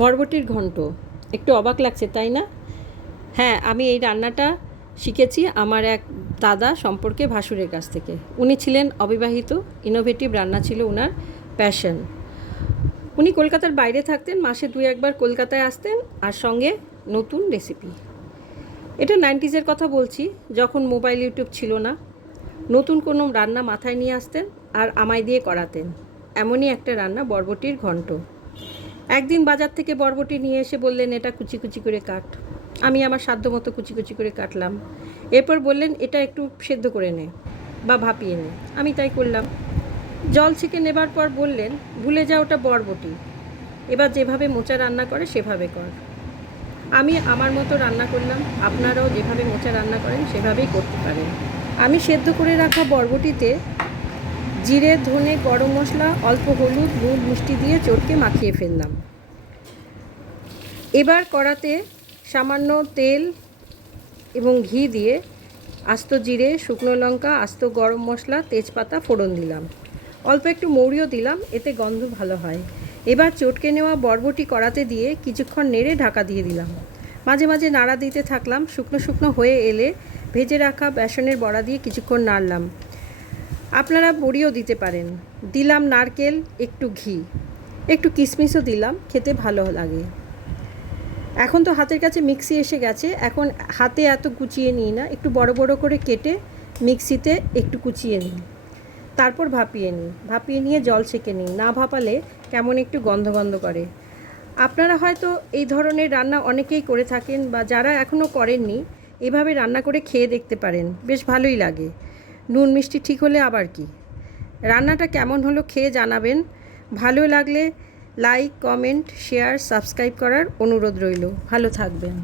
বরবটির ঘন্ট একটু অবাক লাগছে, তাই না? হ্যাঁ, আমি এই রান্নাটা শিখেছি আমার এক দাদা সম্পর্কে ভাসুরের কাছ থেকে। উনি ছিলেন অবিবাহিত, ইনোভেটিভ রান্না ছিল ওনার প্যাশন। উনি কলকাতার বাইরে থাকতেন, মাসে 2-1 বার কলকাতায় আসতেন আর সঙ্গে নতুন রেসিপি। এটা 90s কথা বলছি, যখন মোবাইল ইউটিউব ছিল না। নতুন কোনো রান্না মাথায় নিয়ে আসতেন আর আমায় দিয়ে করাতেন। এমনই একটা রান্না বরবটির ঘন্ট। একদিন বাজার থেকে বরবটি নিয়ে এসে বললেন, এটা কুচি কুচি করে কাট। আমি আমার সাধ্য মতো কুচি কুচি করে কাটলাম। এরপর বললেন, এটা একটু সেদ্ধ করে নে বা ভাপিয়ে নে। আমি তাই করলাম। জল ছেঁকে নেবার পর বললেন, ভুলে যা, ওটা বরবটি। এবার যেভাবে মোচা রান্না করে সেভাবে কর। আমি আমার মতো রান্না করলাম। আপনারাও যেভাবে মোচা রান্না করেন সেভাবেই করতে পারেন। আমি সেদ্ধ করে রাখা বরবটিতে জিরে, ধনে, গরম মশলা, অল্প হলুদ, নুন, মিষ্টি দিয়ে চটকে মাখিয়ে ফেললাম। এবার কড়াতে সামান্য তেল এবং ঘি দিয়ে আস্ত জিরে, শুকনো লঙ্কা, আস্ত গরম মশলা, তেজপাতা ফোড়ন দিলাম। অল্প একটু মৌরিও দিলাম, এতে গন্ধ ভালো হয়। এবার চটকে নেওয়া বরবটি কড়াতে দিয়ে কিছুক্ষণ নেড়ে ঢাকা দিয়ে দিলাম। মাঝে মাঝে নাড়া দিতে থাকলাম। শুকনো শুকনো হয়ে এলে ভেজে রাখা বেসনের বড়া দিয়ে কিছুক্ষণ নাড়লাম। আপনারা বড়িও দিতে পারেন। দিলাম নারকেল, একটু ঘি, একটু কিশমিশও দিলাম, খেতে ভালো লাগে। এখন তো হাতের কাছে মিক্সি এসে গেছে, এখন হাতে এত কুচিয়ে নিই না, একটু বড় বড় করে কেটে মিক্সিতে একটু কুচিয়ে নিই, তারপর ভাপিয়ে নিয়ে জল ছেঁকে নিই। না ভাপালে কেমন একটু গন্ধ গন্ধ করে। আপনারা হয়তো এই ধরনের রান্না অনেকেই করে থাকেন, বা যারা এখনও করেননি এভাবে রান্না করে খেয়ে দেখতে পারেন, বেশ ভালোই লাগে। নুন মিষ্টি ঠিক হলে আবার কি। রান্নাটা কেমন হলো খেয়ে জানাবেন। ভালো লাগলে লাইক, কমেন্ট, শেয়ার, সাবস্ক্রাইব করার অনুরোধ রইল। ভালো থাকবেন।